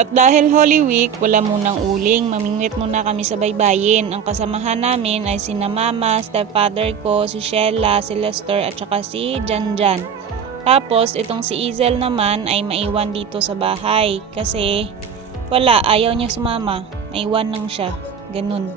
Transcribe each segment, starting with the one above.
At dahil Holy Week, wala munang uling, mamingwit muna kami sa baybayin. Ang kasamahan namin ay si mama, stepfather ko, si Sheila, si Lester at saka si Janjan. Tapos itong si Izel naman ay maiwan dito sa bahay kasi wala, ayaw niya sumama. Maiwan lang siya. Ganun.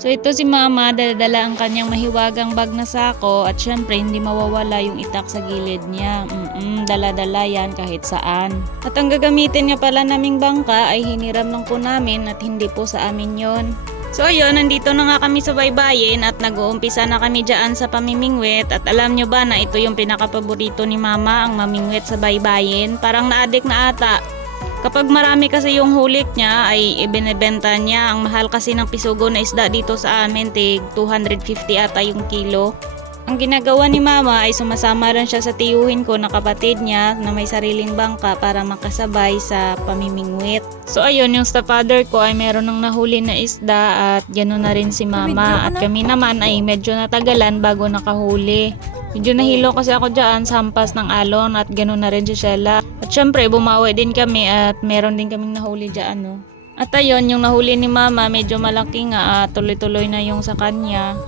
So ito si mama, daladala ang kanyang mahiwagang bag na sako at syempre hindi mawawala yung itak sa gilid niya. Mm-mm, dala-dala yan kahit saan. At ang gagamitin nga pala naming bangka ay hiniram lang po namin at hindi po sa amin yon. So ayun, nandito na nga kami sa baybayin at nag-uumpisa na kami dyan sa pamimingwit at alam nyo ba na ito yung pinakapaborito ni mama ang mamingwit sa baybayin? Parang naadik na ata. Kapag marami kasi yung hulik niya ay ibinebenta niya. Ang mahal kasi ng pisugo na isda dito sa amin, tig 250 ata yung kilo. Ang ginagawa ni mama ay sumasama rin siya sa tiyuhin ko na kapatid niya na may sariling bangka para makasabay sa pamimingwit. So ayun, yung stepfather ko ay meron ng nahuli na isda at gano'n na rin si mama. At kami naman ay medyo natagalan bago nakahuli. Medyo nahilo kasi ako dyan sa hampas ng alon at gano'n na rin si Sheila. At syempre, bumawi din kami at meron din kaming nahuli dyan, no. At ayun, yung nahuli ni mama, medyo malaki nga at tuloy-tuloy na yung sa kanya.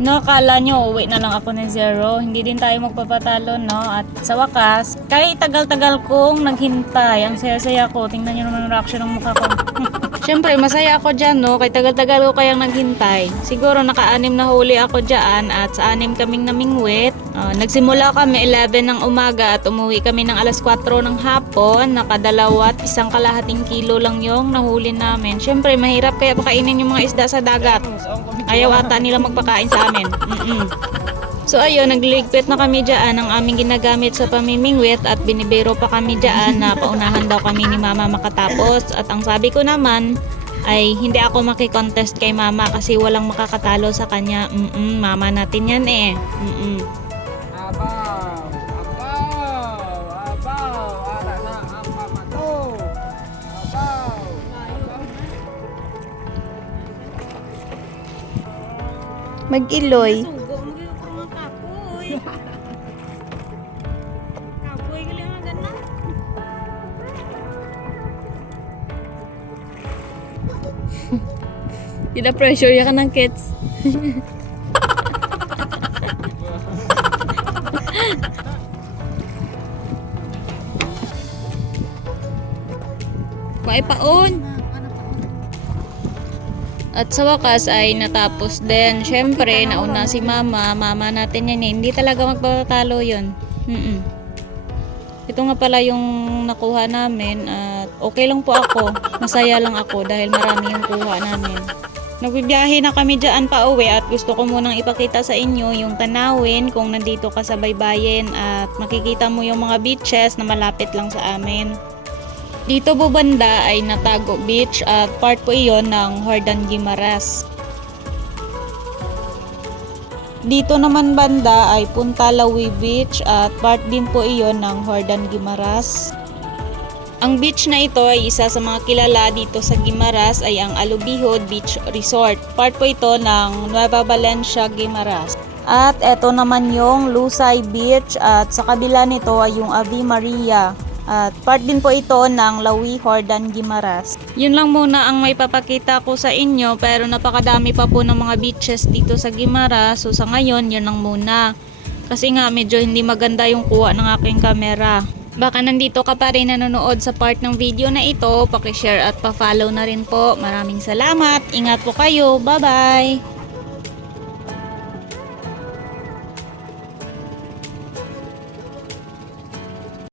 No, kala nyo, uwi na lang ako ng zero. Hindi din tayo magpapatalo, no? At sa wakas, kahit tagal-tagal kong naghintay, ang saya-saya ko. Tingnan nyo naman yung reaction ng mukha ko. Siyempre, masaya ako dyan, no? Kahit tagal-tagal ko kayang naghintay. Siguro naka-anim na huli ako dyan at sa anim kaming namingwit. Ah, nagsimula kami 11 ng umaga at umuwi kami ng alas 4 ng hapon. Nakadalawa at isang kalahating kilo lang yung nahuli namin. Siyempre, mahirap kaya pakainin yung mga isda sa dagat. Ayaw ata nila magpakain sa amin. Mm-mm. So ayun, nagliligpit na kami dyan ang aming ginagamit sa pamimingwit at binibiro pa kami dyan na paunahan daw kami ni mama makatapos. At ang sabi ko naman ay hindi ako makikontest kay mama kasi walang makakatalo sa kanya. Mm-mm, mama natin yan eh. Mm-mm. ganun. Pina-pressure ya ka ng kids. Kuhay paon. At sa wakas ay natapos din. Siyempre, nauna si mama. Mama natin yan eh. Hindi talaga magpapatalo yun. Mm-mm. Ito nga pala yung nakuha namin at okay lang po ako. Masaya lang ako dahil marami yung kuha namin. Nagbibiyahe na kami dyan pa uwi at gusto ko munang ipakita sa inyo yung tanawin kung nandito ka sa baybayin at makikita mo yung mga beaches na malapit lang sa amin. Dito po banda ay Natago Beach at part po iyon ng Hordan Guimaras. Dito naman banda ay Punta Lawi Beach at part din po iyon ng Hordan Guimaras. Ang beach na ito ay isa sa mga kilala dito sa Guimaras ay ang Alubihod Beach Resort. Part po ito ng Nueva Valencia, Guimaras. At eto naman yung Lusay Beach at sa kabila nito ay yung Ave Maria. At part din po ito ng Lawi Hordan Guimaras. Yun lang muna ang may papakita ko sa inyo pero napakadami pa po ng mga beaches dito sa Guimaras. So sa ngayon, yun lang muna. Kasi nga medyo hindi maganda yung kuha ng aking kamera. Baka nandito ka pa rin nanonood sa part ng video na ito, pakishare at pa-follow na rin po. Maraming salamat. Ingat po kayo. Bye-bye!